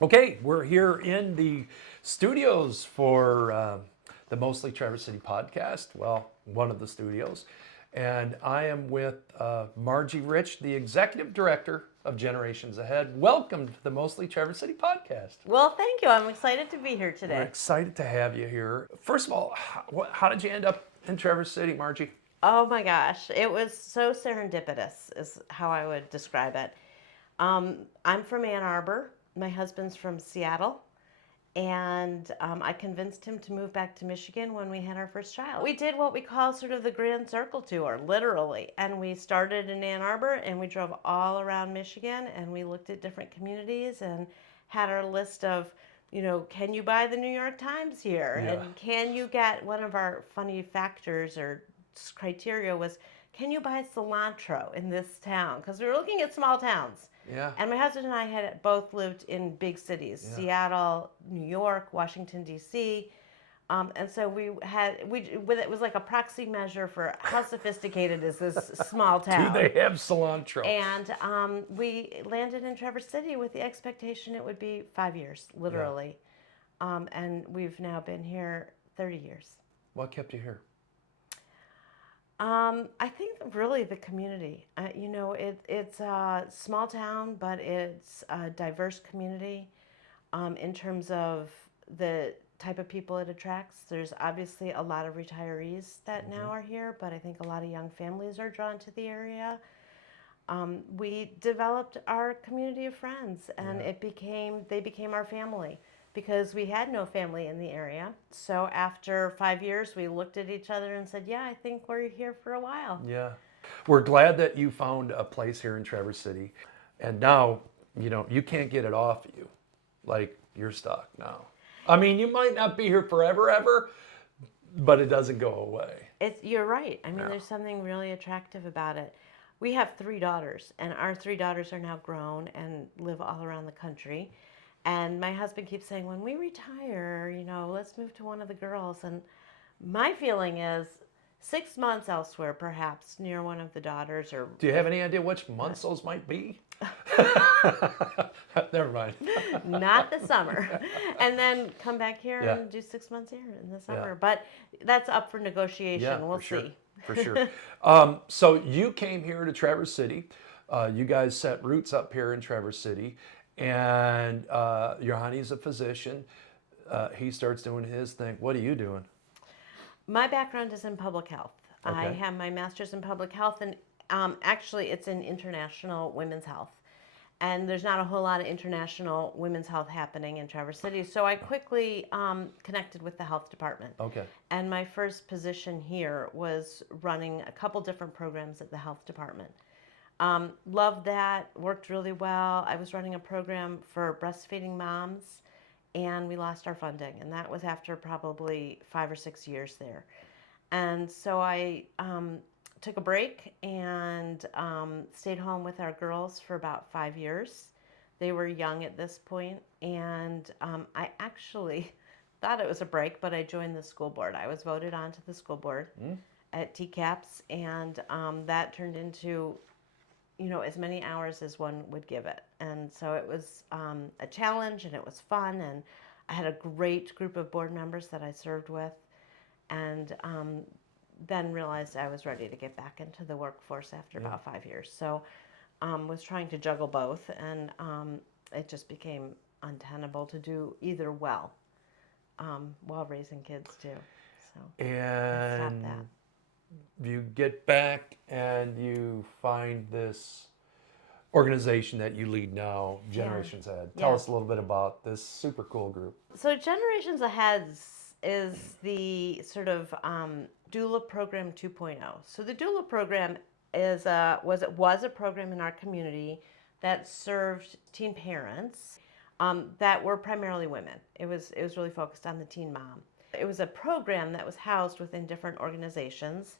Okay, we're here in the studios for the Mostly Traverse City podcast. Well, one of the studios. And I am with Marjie Rich, the executive director of Generations Ahead. Welcome to the Mostly Traverse City podcast. Well, thank you. I'm excited to be here We're today. excited to have you here. First of all, how did you end up in Traverse City, Marjie? Oh my gosh, it was so serendipitous, is how I would describe it. I'm from Ann Arbor. My husband's from Seattle. And I convinced him to move back to Michigan when we had our first child. We did what we call sort of the Grand Circle Tour, literally. And we started in Ann Arbor and we drove all around Michigan and we looked at different communities and had our list of, can you buy the New York Times here? Yeah. And can you get, one of our funny factors or criteria was, can you buy cilantro in this town? Because we were looking at small towns. Yeah. And my husband and I had both lived in big cities, Yeah. Seattle, New York, Washington, D.C. And so it was like a proxy measure for how sophisticated is this small town. Do they have cilantro? And we landed in Traverse City with the expectation it would be 5 years, literally. Yeah. And we've now been here 30 years. What kept you here? I think really the community. It's a small town, but it's a diverse community in terms of the type of people it attracts. There's obviously a lot of retirees that now are here, but I think a lot of young families are drawn to the area. We developed our community of friends, and they became our family. Because we had no family in the area. So after 5 years, we looked at each other and said, yeah, I think we're here for a while. Yeah. We're glad that you found a place here in Traverse City. And now, you can't get it off you. Like, you're stuck now. I mean, you might not be here forever, ever, but it doesn't go away. You're right. I mean, there's something really attractive about it. We have 3 daughters, and our 3 daughters are now grown and live all around the country. And my husband keeps saying, when we retire, let's move to one of the girls. And my feeling is 6 months elsewhere, perhaps, near one of the daughters. Or do you have any idea which months those might be? Never mind. Not the summer. And then come back here and do 6 months here in the summer. Yeah. But that's up for negotiation. Yeah, we'll for see. For sure. So you came here to Traverse City. You guys set roots up here in Traverse City. And your honey's a physician. He starts doing his thing. What are you doing? My background is in public health. Okay. I have my master's in public health, and actually it's in international women's health. And there's not a whole lot of international women's health happening in Traverse City. So I quickly connected with the health department. Okay. And my first position here was running a couple different programs at the health department. Loved that, worked really well. I was running a program for breastfeeding moms, and we lost our funding. And that was after probably 5 or 6 years there. And so I took a break and stayed home with our girls for about 5 years. They were young at this point, and I actually thought it was a break, but I joined the school board. I was voted onto the school board at TCAPS, and that turned into as many hours as one would give it. And so it was a challenge, and it was fun, and I had a great group of board members that I served with, and then realized I was ready to get back into the workforce after about 5 years. So was trying to juggle both, and it just became untenable to do either well while raising kids too. So and stop that. You get back and you find this organization that you lead now, Generations Ahead. Tell us a little bit about this super cool group. So Generations Ahead is the sort of doula program 2.0. So the doula program was a program in our community that served teen parents that were primarily women. It was really focused on the teen mom. It was a program that was housed within different organizations,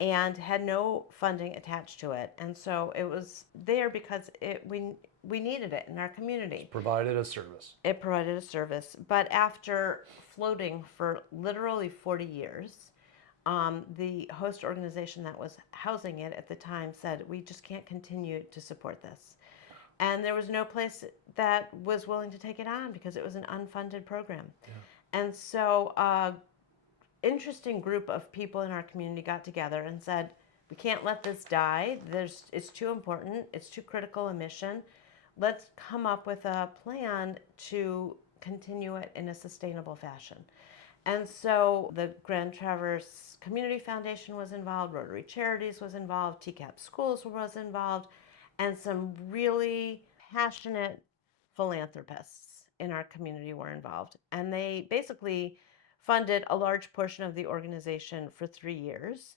and had no funding attached to it. And so it was there because we needed it in our community. Provided a service. It provided a service. But after floating for literally 40 years, the host organization that was housing it at the time said, we just can't continue to support this. And there was no place that was willing to take it on because it was an unfunded program. Yeah. And so interesting group of people in our community got together and said, we can't let this die. It's too important. It's too critical a mission. Let's come up with a plan to continue it in a sustainable fashion. And so the Grand Traverse Community Foundation was involved, Rotary Charities was involved, TCAPS Schools was involved, and some really passionate philanthropists in our community were involved. And they basically funded a large portion of the organization for 3 years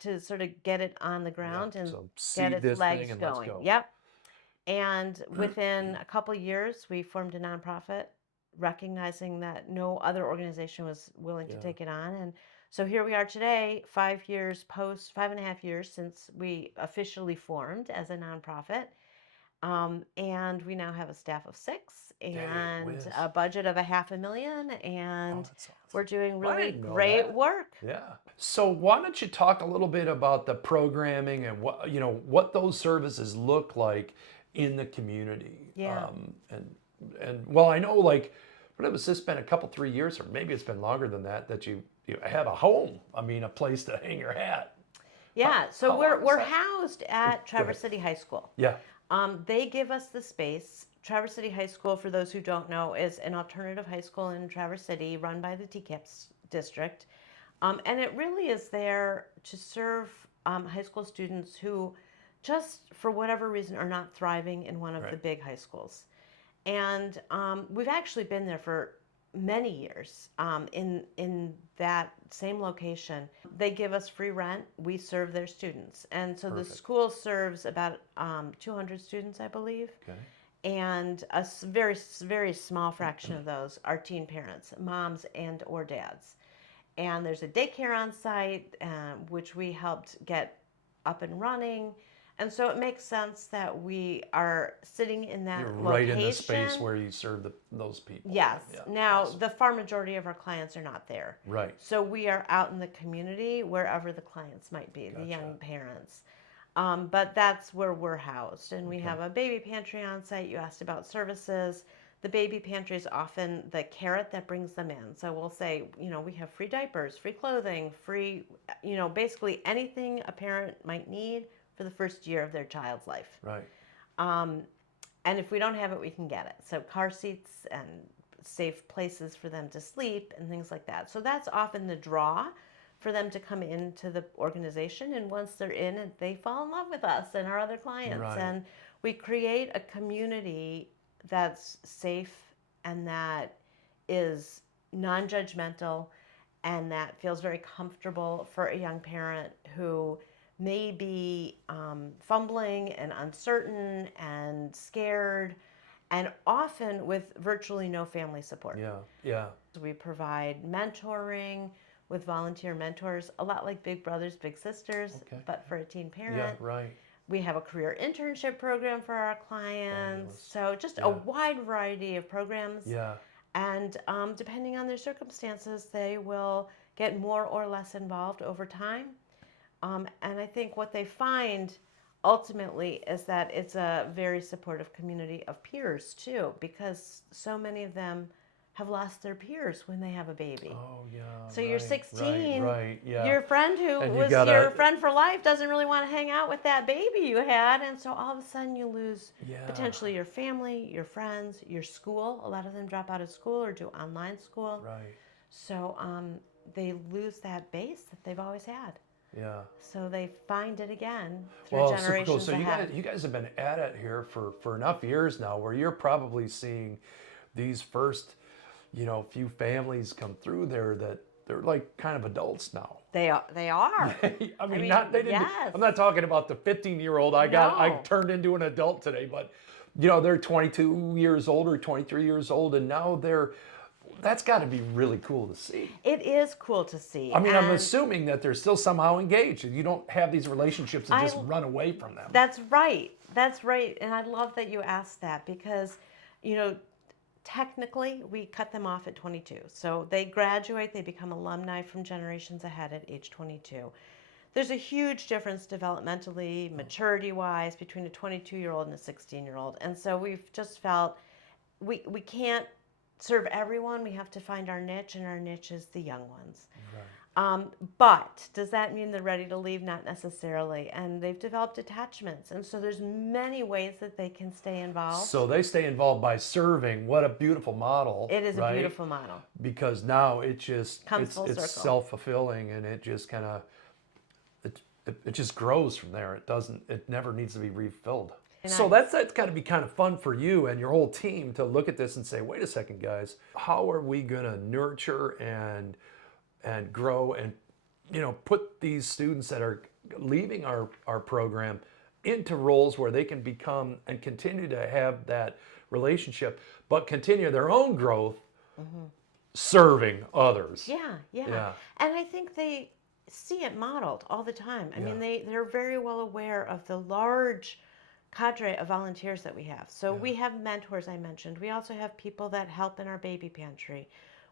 to sort of get it on the ground and So get seed its this legs thing and going. let's go. Yep. And within a couple years, we formed a nonprofit, recognizing that no other organization was willing to take it on. And so here we are today, 5.5 years since we officially formed as a nonprofit. And we now have a staff of 6 and a budget of $500,000, and Awesome. we're doing Well, I really didn't know great that. work. Yeah. So why don't you talk a little bit about the programming and what those services look like in the community? Yeah. And well, I know like what was this been a couple 3 years, or maybe it's been longer than that, that you have a home. I mean, a place to hang your hat. Yeah. So how long is we're that? housed at Traverse City High School. Yeah. They give us the space. Traverse City High School, for those who don't know, is an alternative high school in Traverse City run by the TCAPS district. And it really is there to serve high school students who just, for whatever reason, are not thriving in one of the big high schools. And we've actually been there for many years in that same location. They give us free rent. We serve their students. And so the school serves about 200 students, I believe. Okay. And a very, very small fraction of those are teen parents, moms and or dads. And there's a daycare on site, which we helped get up and running. And so it makes sense that we are sitting in that You're location. right in the space where you serve those people. Yes. Yeah, now, awesome. the far majority of our clients are not there. Right. So we are out in the community wherever the clients might be, the young parents. But that's where we're housed. And we have a baby pantry on site. You asked about services. The baby pantry is often the carrot that brings them in. So we'll say, we have free diapers, free clothing, free, basically anything a parent might need for the first year of their child's life. Right. And if we don't have it, we can get it. So car seats and safe places for them to sleep and things like that. So that's often the draw for them to come into the organization. And once they're in, they fall in love with us and our other clients. Right. And we create a community that's safe and that is non-judgmental and that feels very comfortable for a young parent who may be fumbling and uncertain and scared, and often with virtually no family support. Yeah, yeah. We provide mentoring with volunteer mentors, a lot like Big Brothers, Big Sisters, but for a teen parent. Yeah, right. We have a career internship program for our clients. So just a wide variety of programs. Yeah. And depending on their circumstances, they will get more or less involved over time. And I think what they find ultimately is that it's a very supportive community of peers too, because so many of them have lost their peers when they have a baby. Oh yeah. So you're 16, yeah. Your friend who was your friend for life doesn't really want to hang out with that baby you had, and so all of a sudden you lose potentially your family, your friends, your school. A lot of them drop out of school or do online school. Right. So they lose that base that they've always had. Yeah. So they find it again through generations cool. So ahead. you guys have been at it here for enough years now, where you're probably seeing these first, few families come through there that they're like kind of adults now. They are. I mean, not they didn't. Yes. I'm not talking about the 15-year-old. I turned into an adult today, but they're 22 years old or 23 years old, and now they're That's got to be really cool to see. It is cool to see. I mean, I'm And assuming that they're still somehow engaged. You don't have these relationships and I- just run away from them. That's right. That's right. And I love that you asked that because, you know, technically we cut them off at 22. So they graduate, they become alumni from generations ahead at age 22. There's a huge difference developmentally, maturity wise, between a 22-year-old and a 16-year-old. And so we've just felt we can't serve everyone. We have to find our niche, and our niche is the young ones. But does that mean they're ready to leave? Not necessarily. And they've developed attachments. And so there's many ways that they can stay involved. So they stay involved by serving. What a beautiful model. It is right? a beautiful model. Because now it just Comes it's full circle. self-fulfilling, and it just kind of it just grows from there. It never needs to be refilled. So that's got to be kind of fun for you and your whole team to look at this and say, wait a second, guys, how are we going to nurture and grow and put these students that are leaving our program into roles where they can become and continue to have that relationship, but continue their own growth, serving others. Yeah. And I think they see it modeled all the time. I mean, they're very well aware of the large cadre of volunteers that we have. So we have mentors, I mentioned. We also have people that help in our baby pantry.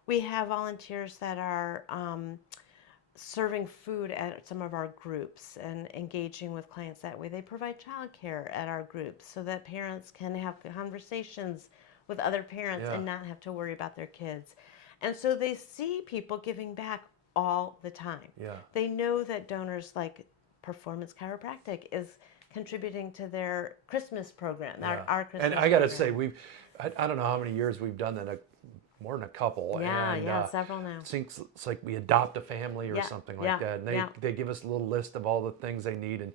We have volunteers that are serving food at some of our groups and engaging with clients that way. They provide childcare at our groups so that parents can have conversations with other parents and not have to worry about their kids. And so they see people giving back all the time. They know that donors like Performance Chiropractic is contributing to their Christmas program, our Christmas And I got to program. say, I don't know how many years we've done that, more than a couple. Several now. It's like we adopt a family or something like that. And they give us a little list of all the things they need. And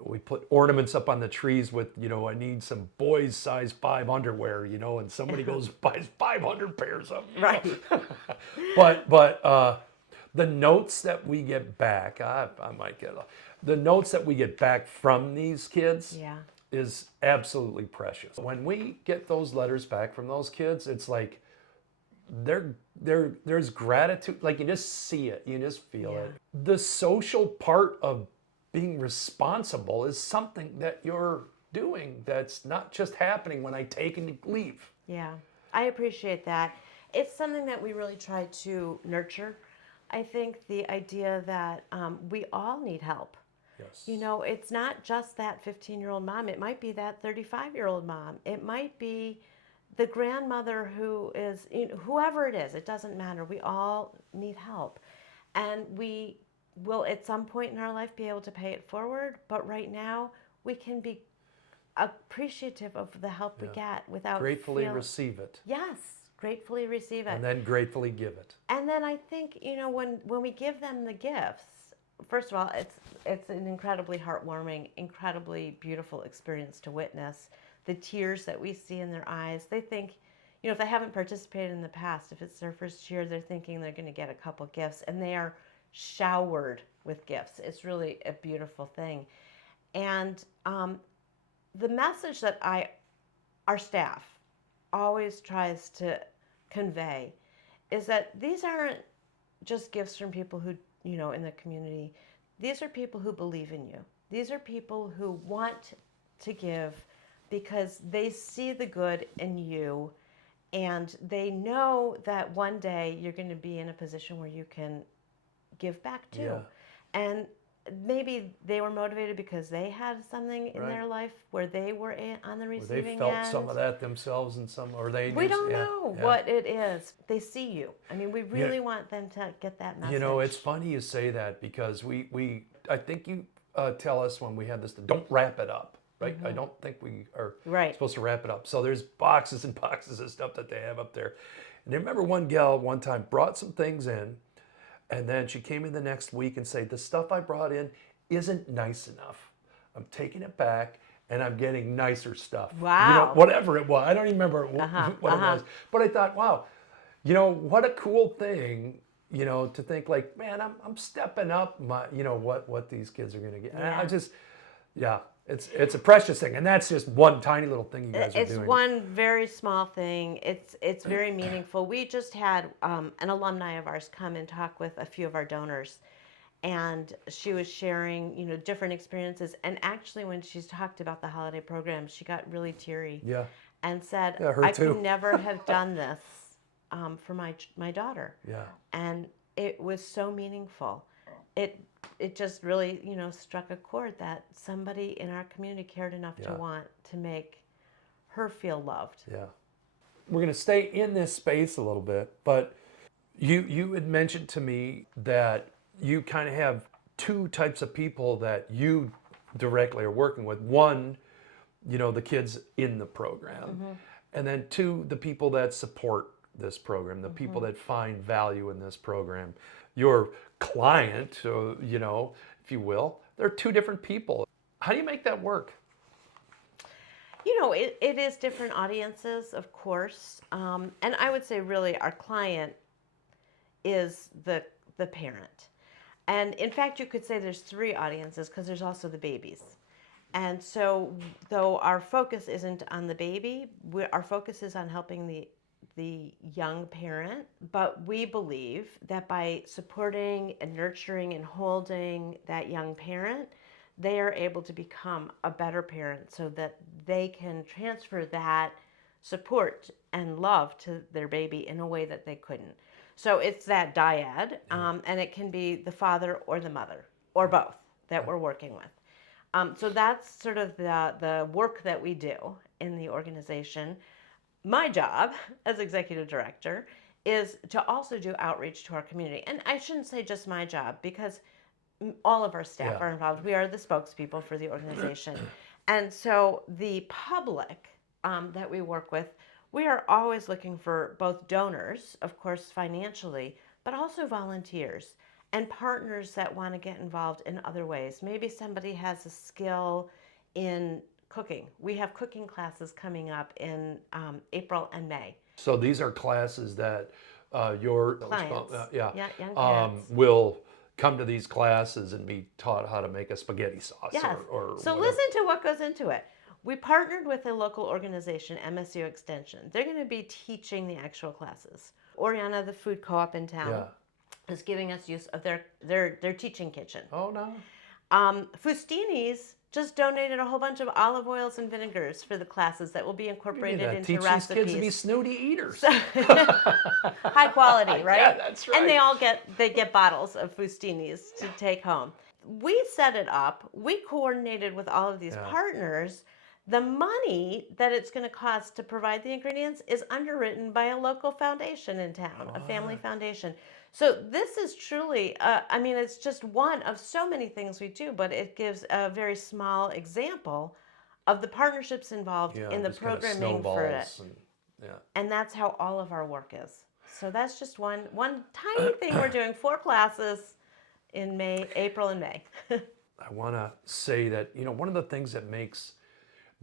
we put ornaments up on the trees with, I need some boys size 5 underwear, and somebody goes buys 500 pairs of them. Right. But the notes that we get back, I might get the notes that we get back from these kids is absolutely precious. When we get those letters back from those kids, it's like there's gratitude. Like you just see it, you just feel it. The social part of being responsible is something that you're doing that's not just happening when I take and leave. Yeah, I appreciate that. It's something that we really try to nurture. I think the idea that we all need help. Yes. It's not just that 15-year-old mom. It might be that 35-year-old mom. It might be the grandmother who is, whoever it is. It doesn't matter. We all need help. And we will at some point in our life be able to pay it forward. But right now, we can be appreciative of the help we get without gratefully receive it. Yes, gratefully receive it. And then gratefully give it. And then I think, when we give them the gifts, first of all, it's an incredibly heartwarming, incredibly beautiful experience to witness. The tears that we see in their eyes. They think, if they haven't participated in the past, if it's their first year, they're thinking they're going to get a couple gifts, and they are showered with gifts. It's really a beautiful thing. And the message that our staff always tries to convey is that these aren't just gifts from people who, in the community. These are people who believe in you. These are people who want to give because they see the good in you, and they know that one day you're going to be in a position where you can give back too. And maybe they were motivated because they had something in their life where they were on the receiving they felt end. some of that themselves, We don't know what it is. They see you. I mean, we really want them to get that message. It's funny you say that because I think you tell us when we had this, don't wrap it up, right? I don't think we are supposed to wrap it up. So there's boxes and boxes of stuff that they have up there. And I remember one gal one time brought some things in, and then she came in the next week and said, the stuff I brought in isn't nice enough. I'm taking it back and I'm getting nicer stuff. Wow. Whatever it was. I don't even remember what it was. But I thought, wow, what a cool thing, to think like, man, I'm stepping up my, what these kids are going to get. And I just, it's a precious thing, and that's just one tiny little thing you guys are It's doing. one very small thing. It's very meaningful. We just had an alumni of ours come and talk with a few of our donors, and she was sharing, different experiences. And actually, when she talked about the holiday program, she got really teary Yeah, and said, yeah, her "I could too. never have done this for my daughter." Yeah, And it was so meaningful. It it just really, struck a chord that somebody in our community cared enough to yeah, want to make her feel loved. yeah. We're gonna stay in this space a little bit, but you had mentioned to me that you kind of have two types of people that you directly are working with. One, the kids in the program, and then two, the people that support this program, the people that find value in this program. Your client, if you will, they're two different people. How do you make that work? It is different audiences, of course. And I would say, really, our client is the parent. And in fact, you could say there's three audiences because there's also the babies. And so, though our focus isn't on the baby, our focus is on helping the young parent. But we believe that by supporting and nurturing and holding that young parent, they are able to become a better parent so that they can transfer that support and love to their baby in a way that they couldn't. So it's that dyad, and it can be the father or the mother or both that we're working with. So that's sort of the work that we do in the organization. My job as executive director is to also do outreach to our community. And I shouldn't say just my job because all of our staff Yeah. are involved. We are the spokespeople for the organization. And so the public that we work with, we are always looking for both donors, of course, financially, but also volunteers and partners that want to get involved in other ways. Maybe somebody has a skill in cooking. We have cooking classes coming up in April and May. So these are classes that your Clients, yeah, yeah, young parents. will come to these classes and be taught how to make a spaghetti sauce Yes. or So whatever. listen to what goes into it. We partnered with a local organization, MSU Extension. They're going to be teaching the actual classes. Oriana, the food co-op in town, Yeah. is giving us use of their teaching kitchen. Oh no. Fustini's just donated a whole bunch of olive oils and vinegars for the classes that will be You're incorporated gonna into teach recipes. these kids to be snooty eaters. High quality, right? Yeah, that's right. And they get bottles of Fustini's to take home. We set it up. We coordinated with all of these partners. The money that it's going to cost to provide the ingredients is underwritten by a local foundation in town, a family foundation. So this is truly, it's just one of so many things we do, but it gives a very small example of the partnerships involved in the just kinda programming for it. snowballs and And that's how all of our work is. So that's just one tiny thing we're doing. 4 classes in April and May. I want to say that one of the things that makes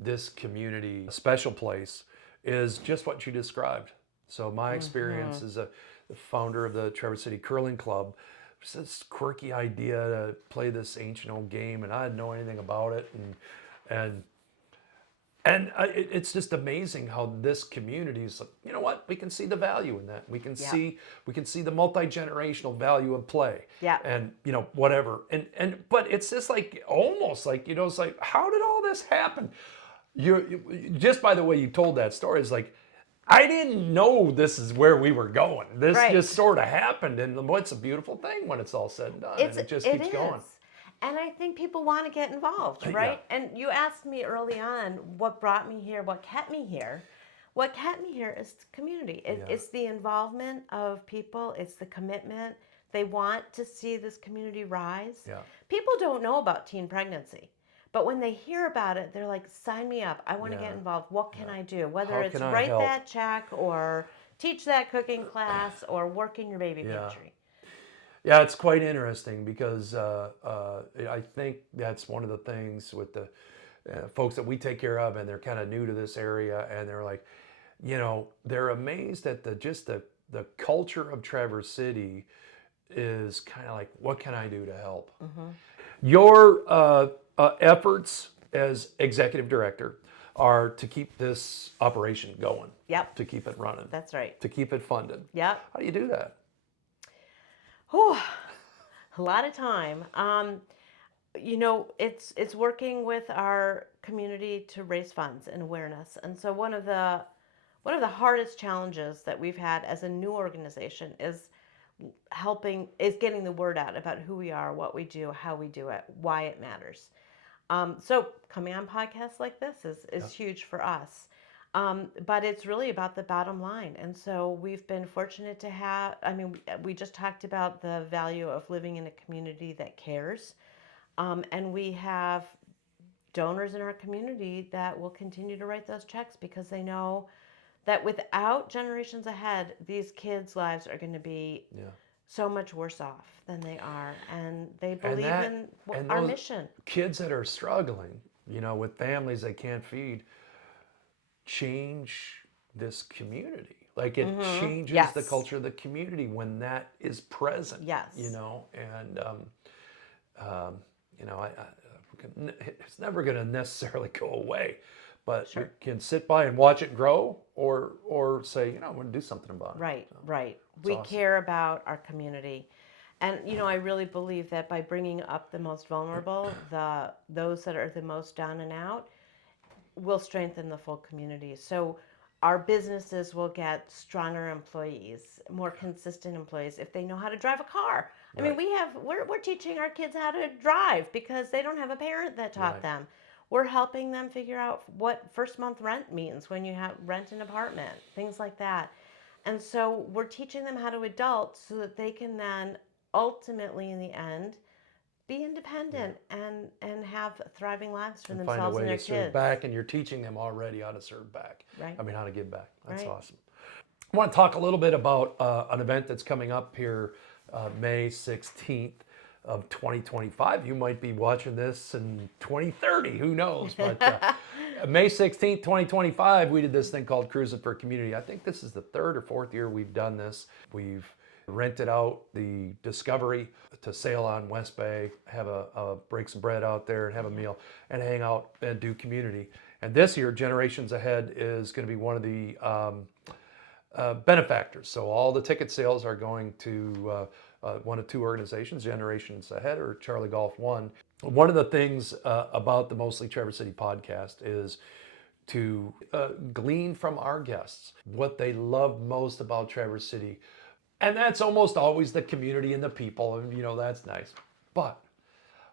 this community a special place is just what you described. So my experience as a the founder of the Traverse City Curling Club, it's this quirky idea to play this ancient old game, and I didn't know anything about it, it's just amazing how this community is like, you know what? We can see the value in that. We can see the multi-generational value of play. Yeah. And whatever. But it's just like almost like it's like, how did all this happen? You just by the way you told that story is like, I didn't know this is where we were going. This just sort of happened, and it's a beautiful thing when it's all said and done, and it just keeps going. And I think people want to get involved, right? Yeah. And you asked me early on what brought me here, what kept me here. What kept me here is the community. It's the involvement of people. It's the commitment. They want to see this community rise. Yeah. People don't know about teen pregnancy. But when they hear about it, they're like, sign me up. I want to get involved. What can I do? Whether How it's can I write help? that check or teach that cooking class or work in your baby pantry. Yeah, it's quite interesting because I think that's one of the things with the folks that we take care of, and they're kind of new to this area, and they're like, they're amazed at the culture of Traverse City is kind of like, what can I do to help? Your efforts as executive director are to keep this operation going, Yep, to keep it running, that's right. to keep it funded. Yep. How do you do that? Whew, a lot of time. It's working with our community to raise funds and awareness. And so one of the hardest challenges that we've had as a new organization is getting the word out about who we are, what we do, how we do it, why it matters. So coming on podcasts like this is huge for us. But it's really about the bottom line. And so we've been fortunate to have, we just talked about the value of living in a community that cares. And we have donors in our community that will continue to write those checks because they know that without generations ahead, these kids' lives are going to be Yeah. so much worse off than they are. And they And believe that in and our those mission. kids that are struggling, with families they can't feed, change this community. Like it changes the Yes. culture of the community when that is present. Yes. And it's never going to necessarily go away, but you Sure. can sit by and watch it grow, or say, I'm going to do something about it. Right, So right. it's We awesome. care about our community. And I really believe that by bringing up the most vulnerable, those that are the most down and out, will strengthen the full community. So our businesses will get stronger employees, more consistent employees if they know how to drive a car. I mean, Right. we're teaching our kids how to drive because they don't have a parent that taught Right. them. We're helping them figure out what first month rent means when you have rent an apartment, things like that. And so we're teaching them how to adult so that they can then ultimately in the end be independent and have thriving lives for And find a themselves way and to their serve kids. back, and you're teaching them already how to serve back. Right. I mean, how to give back. That's Right. awesome. I want to talk a little bit about an event that's coming up here May 16th of 2025. You might be watching this in 2030, who knows? But May 16th, 2025, we did this thing called Cruising for Community. I think this is the third or fourth year we've done this. We've rented out the Discovery to sail on West Bay, have a break some bread out there and have a meal and hang out and do community. And this year, Generations Ahead is going to be one of the benefactors. So all the ticket sales are going to one of two organizations, Generations Ahead or Charlie Golf One. One of the things about the Mostly Traverse City podcast is to glean from our guests what they love most about Traverse City. And that's almost always the community and the people, and that's nice. But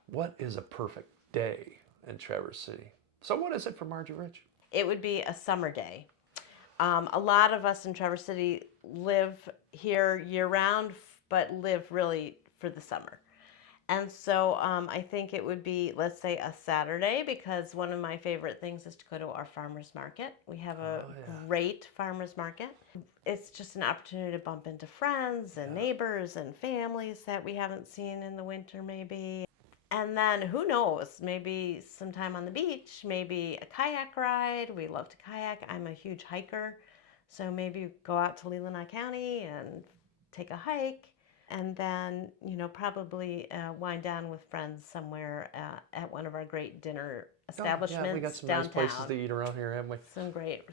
what is a perfect day in Traverse City? So what is it for Marjie Rich? It would be a summer day. A lot of us in Traverse City live here year round, but live really for the summer. And so I think it would be, let's say, a Saturday, because one of my favorite things is to go to our farmers market. We have a great farmers market. It's just an opportunity to bump into friends and neighbors and families that we haven't seen in the winter, maybe. And then who knows, maybe sometime on the beach, maybe a kayak ride. We love to kayak. I'm a huge hiker. So maybe go out to Leelanau County and take a hike. And then, probably wind down with friends somewhere at one of our great dinner establishments Yeah, we got some downtown. nice places to eat around here, haven't we? Some great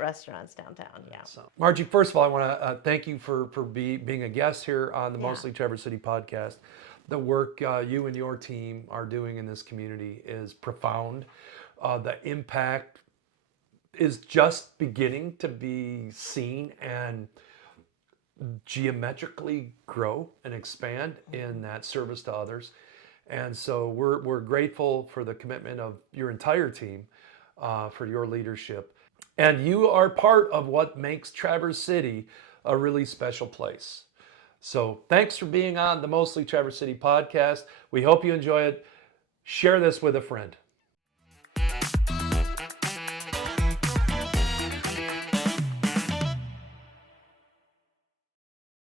restaurants downtown. Yeah. So, Marjie, first of all, I want to thank you for being a guest here on the Yeah. Mostly Traverse City podcast. The work you and your team are doing in this community is profound. The impact is just beginning to be seen and geometrically grow and expand in that service to others. And so we're grateful for the commitment of your entire team, for your leadership. And you are part of what makes Traverse City a really special place. So thanks for being on the Mostly Traverse City podcast. We hope you enjoy it. Share this with a friend.